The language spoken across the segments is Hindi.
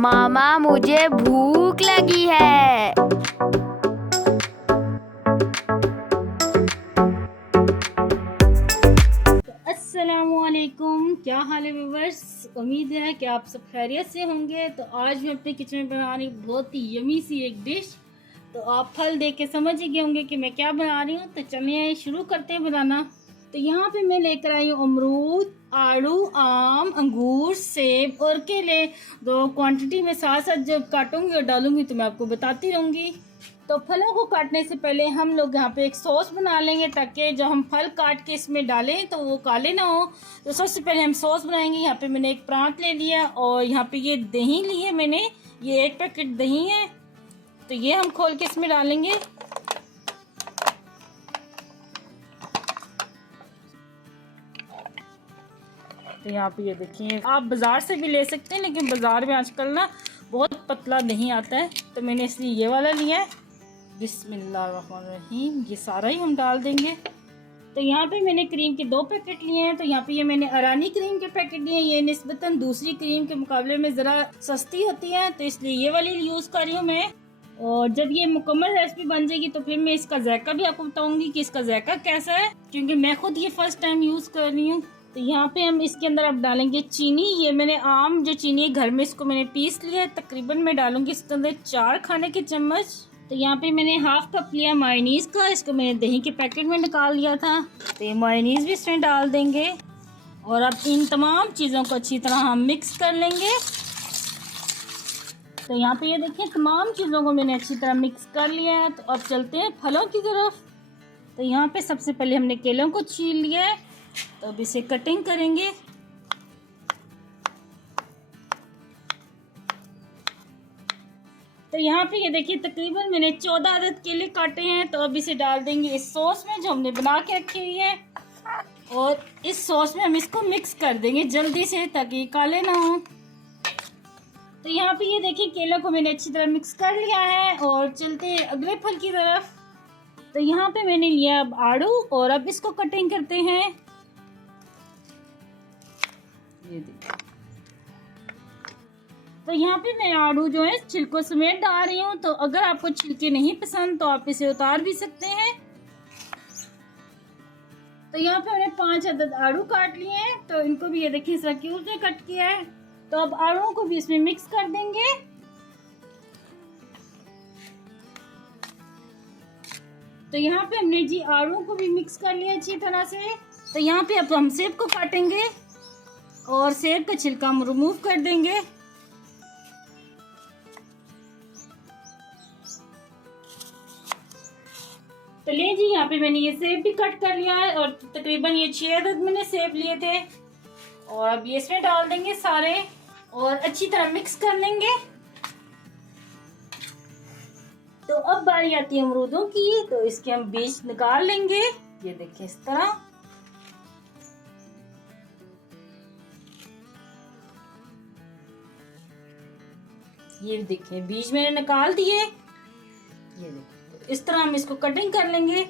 मामा मुझे भूख लगी है। अस्सलामुअलैकुम, क्या हाल है व्यूअर्स। उम्मीद है कि आप सब खैरियत से होंगे। तो आज मैं अपने किचन में बना रही हूँ बहुत ही यमी सी एक डिश। तो आप फल देख के समझ ही गए होंगे कि मैं क्या बना रही हूँ। तो चलिए शुरू करते हैं बनाना। तो यहाँ पे मैं लेकर आई हूँ अमरूद, आड़ू, आम, अंगूर, सेब और केले। दो क्वांटिटी में साथ साथ जब काटूंगी और डालूंगी तो मैं आपको बताती रहूँगी। तो फलों को काटने से पहले हम लोग यहाँ पे एक सॉस बना लेंगे, ताकि जब हम फल काट के इसमें डालें तो वो काले ना हो। तो सबसे पहले हम सॉस बनाएंगे। यहाँ पे मैंने एक प्रांत ले लिया और यहाँ पे ये दही ली है मैंने, ये 1 पैकेट दही है। तो ये हम खोल के इसमें डालेंगे। तो यहाँ पे ये देखिए, आप बाज़ार से भी ले सकते हैं, लेकिन बाज़ार में आजकल ना बहुत पतला दही आता है, तो मैंने इसलिए ये वाला लिया है। बिस्मिल्लाहिर्रहमानिर्रहीम, ये सारा ही हम डाल देंगे। तो यहाँ पे मैंने क्रीम के 2 पैकेट लिए हैं। तो यहाँ पे ये मैंने अरानी क्रीम के पैकेट लिए हैं। ये निस्बतन दूसरी क्रीम के मुकाबले में ज़रा सस्ती होती है, तो इसलिए ये वाली यूज़ कर रही हूँ मैं। और जब ये मुकम्मल रेसिपी बन जाएगी तो फिर मैं इसका जायका भी आपको बताऊंगी कि इसका जायका कैसा है, क्योंकि मैं खुद ये फर्स्ट टाइम यूज़ कर रही हूँ। तो यहाँ पे हम इसके अंदर अब डालेंगे चीनी। ये मैंने आम जो चीनी है घर में, इसको मैंने पीस लिया है। तकरीबन मैं डालूंगी इसके अंदर 4 खाने के चम्मच। तो यहाँ पे मैंने हाफ कप लिया मायोनीज़ का, इसको मैंने दही के पैकेट में निकाल लिया था। तो ये मायोनीज़ भी इसमें डाल देंगे और अब इन तमाम चीज़ों को अच्छी तरह हम मिक्स कर लेंगे। तो यहाँ पे ये देखिए, तमाम चीज़ों को मैंने अच्छी तरह मिक्स कर लिया है। तो अब चलते हैं फलों की तरफ। तो यहाँ पे सबसे पहले हमने केलों को छील लिया है, तो अब इसे कटिंग करेंगे। तो यहाँ पे ये देखिए, तकरीबन मैंने 14 अदद केले काटे हैं। तो अब इसे डाल देंगे इस सॉस में जो हमने बना के रखी हुई है, और इस सॉस में हम इसको मिक्स कर देंगे जल्दी से, ताकि ये काले ना हो। तो यहाँ पे ये देखिए, केलों को मैंने अच्छी तरह मिक्स कर लिया है और चलते हैं अगले फल की तरफ। तो यहाँ पे मैंने लिया अब आड़ू, और अब इसको कटिंग करते हैं। ये देखिए, तो यहाँ पे मैं आड़ू जो है छिलकों समेत डाल रही हूँ। तो अगर आपको छिलके नहीं पसंद तो आप इसे उतार भी सकते हैं। तो यहाँ पे मैंने 5 अदद आड़ू काट लिए हैं। तो इनको भी ये देखिए इस तरह क्यूब से कट किया है। तो अब आड़ूओं को भी इसमें मिक्स कर देंगे। तो यहाँ पे हमने जी आड़ूओं को भी मिक्स कर लिया अच्छी तरह से। तो यहाँ पे अब हम सेब को काटेंगे और सेब का छिलका हम रिमूव कर देंगे। तो ले जी, यहाँ पे मैंने ये सेब भी कट कर लिया है और तकरीबन ये 6 अदद मैंने सेब लिए थे। और अब ये इसमें डाल देंगे सारे और अच्छी तरह मिक्स कर लेंगे। तो अब बारी आती है अमरूदों की। तो इसके हम बीज निकाल लेंगे, ये देखिए इस तरह। ये देखिए बीज मैंने निकाल दिए, ये देखिए। तो इस तरह हम इसको कटिंग कर लेंगे।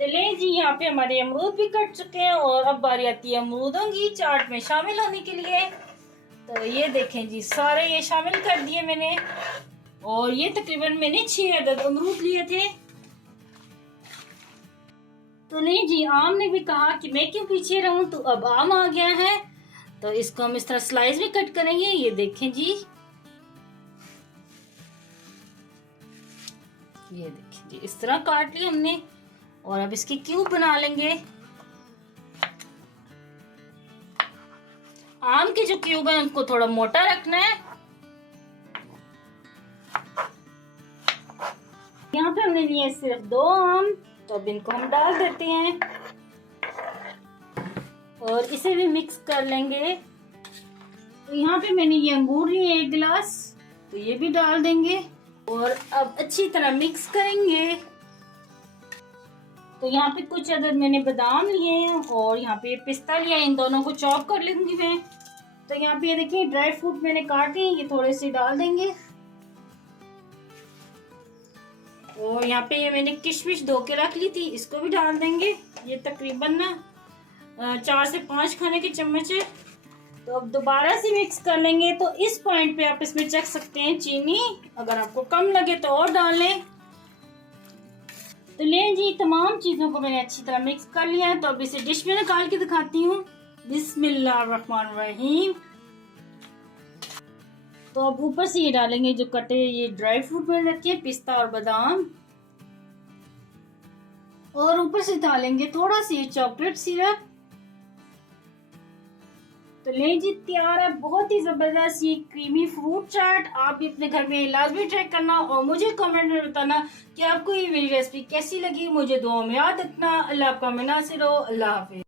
तो ले जी, यहाँ पे हमारे अमरूद भी कट चुके हैं और अब बारी आती है अमरूदों की चाट में शामिल होने के लिए। तो ये देखें जी, सारे ये शामिल कर दिए मैंने, और ये तकरीबन मैंने 6 अदद अमरूद लिए थे। तो नहीं जी, आम ने भी कहा कि मैं क्यों पीछे रहूं, तो अब आम आ गया है। तो इसको हम इस तरह स्लाइस भी कट करेंगे, ये देखें जी, ये देखें जी, इस तरह काट लिया हमने। और अब इसके क्यूब बना लेंगे। आम के जो क्यूब है उनको थोड़ा मोटा रखना है। यहाँ पे हमने लिए सिर्फ 2 आम, तो अब इनको हम डाल देते हैं और इसे भी मिक्स कर लेंगे। तो यहाँ पे मैंने ये अंगूर लिए 1 गिलास, तो ये भी डाल देंगे और अब अच्छी तरह मिक्स करेंगे। तो यहाँ पे कुछ अदद मैंने बादाम लिए हैं और यहाँ पे पिस्ता लिया है, इन दोनों को चॉप कर लूंगी मैं। तो यहाँ पे ये देखिए ड्राई फ्रूट मैंने काटे, ये थोड़े से डाल देंगे। और यहाँ पे ये मैंने किशमिश धो के रख ली थी, इसको भी डाल देंगे। ये तकरीबन ना 4 से 5 खाने के चम्मच है। तो अब दोबारा से मिक्स कर लेंगे। तो इस पॉइंट पे आप इसमें चख सकते हैं चीनी, अगर आपको कम लगे तो और डाल लें। तो लें जी, तमाम चीज़ों को मैंने अच्छी तरह मिक्स कर लिया है। तो अब इसे डिश में निकाल के दिखाती हूँ। बिस्मिल्लाहिर्रहमानिर्रहीम। तो अब ऊपर से ये डालेंगे जो कटे ये ड्राई फ्रूट मैंने रखे हैं, पिस्ता और बादाम, और ऊपर से डालेंगे थोड़ा सा ये चॉकलेट सिरप। तो लें जी, तैयार है बहुत ही जबरदस्त ये क्रीमी फ्रूट चाट। आप भी अपने घर में लाजमी ट्राई करना और मुझे कमेंट में बताना कि आपको ये मेरी रेसिपी कैसी लगी। मुझे दुआ में याद रखना। अल्लाह आपका में नासिर हो। अल्लाह हाफिज।